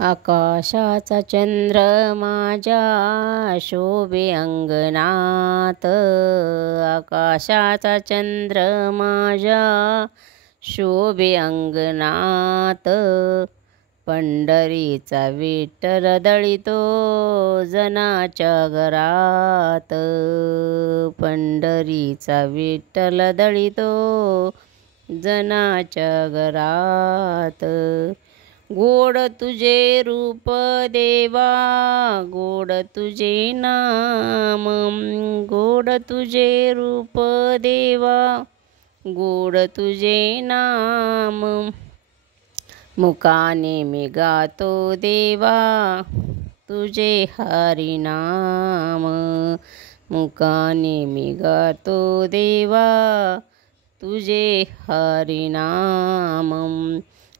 आकाशाचा चंद्र माझ्या शोभे अंगणात, आकाशाचा चंद्र माझ्या शोभे अंगणात. पंढरीचा विठ्ठल दळितो जनाच्या घरात, पंढरीचा विठ्ठल दळितो जनाच्या घरात. गोड तुझे रूप देवा, गोड तुझे नाम, गोड तुझे रूप देवा, गोड तुझे नाम. मुखाने मी गातो देवा तुझे हरिनाम, मुखाने मी गातो देवा तुझे हरिनाम.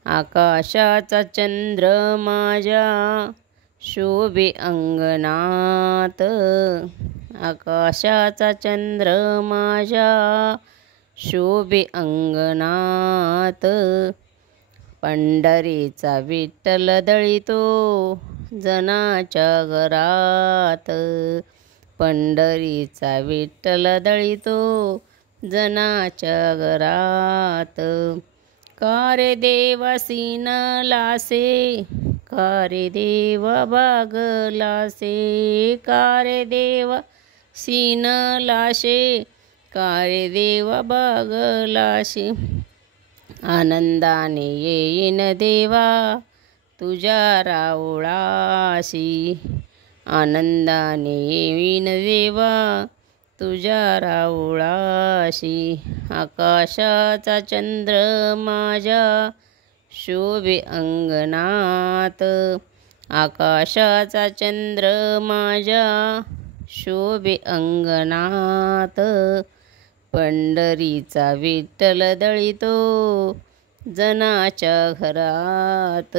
आकाशाचा चंद्र माझ्या शोभे अंगणात, आकाशाचा चंद्र माझ्या शोभे अंगणात. पंढरीचा विठ्ठल दळितो जनाच्या घरात, पंढरीचा विठ्ठल दळितो जनाच्या घरात. का रे देवा सीन लासे, का रे देवा भागलासे, का रे देवा सीन लाशे, का रे देवा भागलाशे. आनंदाने येईन देवा तुझ्या राऊळाशी, आनंदाने येईन देवा तुझ्या राऊळाशी. आकाशाचा चंद्र माझ्या शोभे अंगणात, आकाशाचा चंद्र माझ्या शोभे अंगणात. पंढरीचा विठ्ठल दळितो जनाच्या घरात,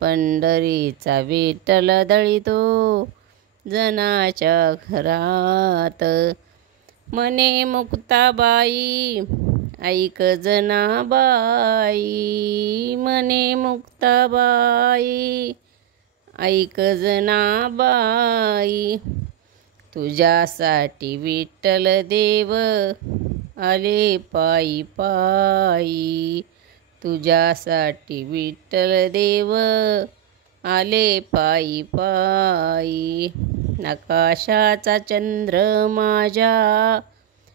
पंढरीचा विठ्ठल दळितो जनाच्या घरात. मने मुक्ताबाई ऐक जनाबाई, मने मुक्ताबाई ऐक जनाबाई. तुझ्यासाठी विठ्ठल देव आले पायी पायी, तुझ्यासाठी विठ्ठल देव आले पायी पायी. आकाशाचा चंद्र माझ्या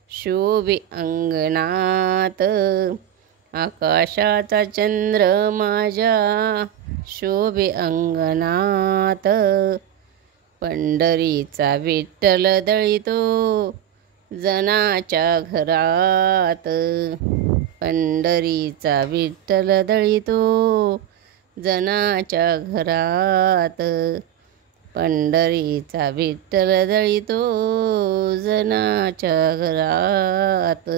शोभे अंगणात, आकाशाचा चंद्र माझ्या शोभे अंगणात. पंढरीचा विठ्ठल दळितो जनाच्या घरात, पंढरीचा विठ्ठल दळितो जनाच्या घरात, पंढरीचा विठ्ठल दळितो जनाच्या घरात.